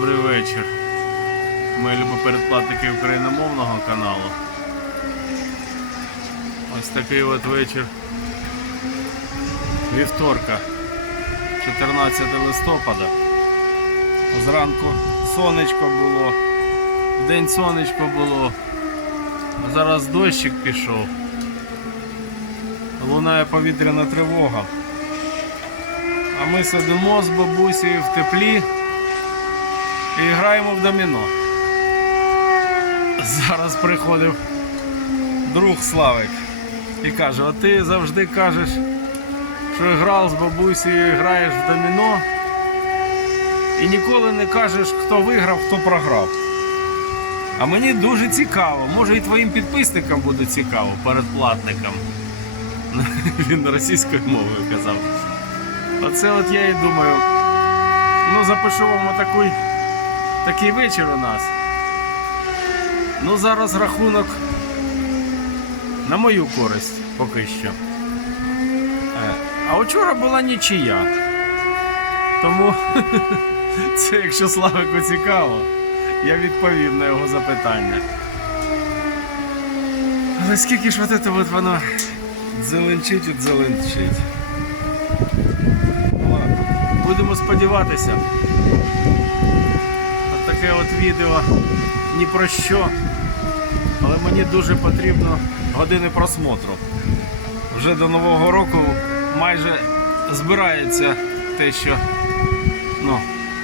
добрий вечір. Мої любопередплатники україномовного каналу. Ось такий от вечір вівторка, 14 листопада. Зранку сонечко було, вдень сонечко було, зараз дощик пішов. Лунає повітряна тривога. А ми сидимо з бабусею в теплі і граємо в доміно. Зараз приходив друг Славик і каже, а ти завжди кажеш, що грав з бабусею граєш в доміно. І ніколи не кажеш, хто виграв, хто програв. А мені дуже цікаво, може і твоїм підписникам буде цікаво, передплатникам. Він російською мовою казав. Оце от я і думаю. Ну, запишу вам такий, такий вечір у нас. Ну, зараз рахунок на мою користь поки що. Е, А вчора була нічия. Тому це якщо Славику цікаво, я відповів на його запитання. Але скільки ж от це от воно дзеленчить і дзеленчить. Будемо сподіватися. Таке от відео ні про що. Але мені дуже потрібно години просмотру. Вже до Нового року майже збирається те, що ну,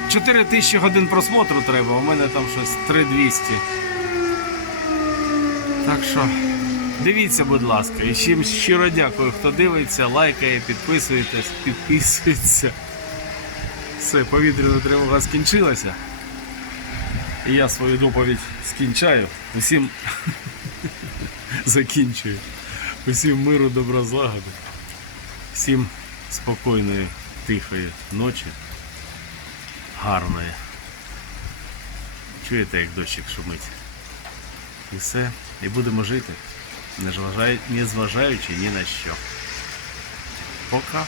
4 тисячі годин просмотру треба, у мене там щось 3200. Так що дивіться, будь ласка, і всім щиро дякую, хто дивиться, лайкає, підписуєтесь, підписується. Все, повітряна тривога скінчилася. І я свою доповідь скінчаю. Усім закінчую. Усім миру, добра. Всім спокійної, тихої ночі. Гарної. Чуєте, як дощик шумить. І все. І будемо жити, не зважаючи ні на що. Пока.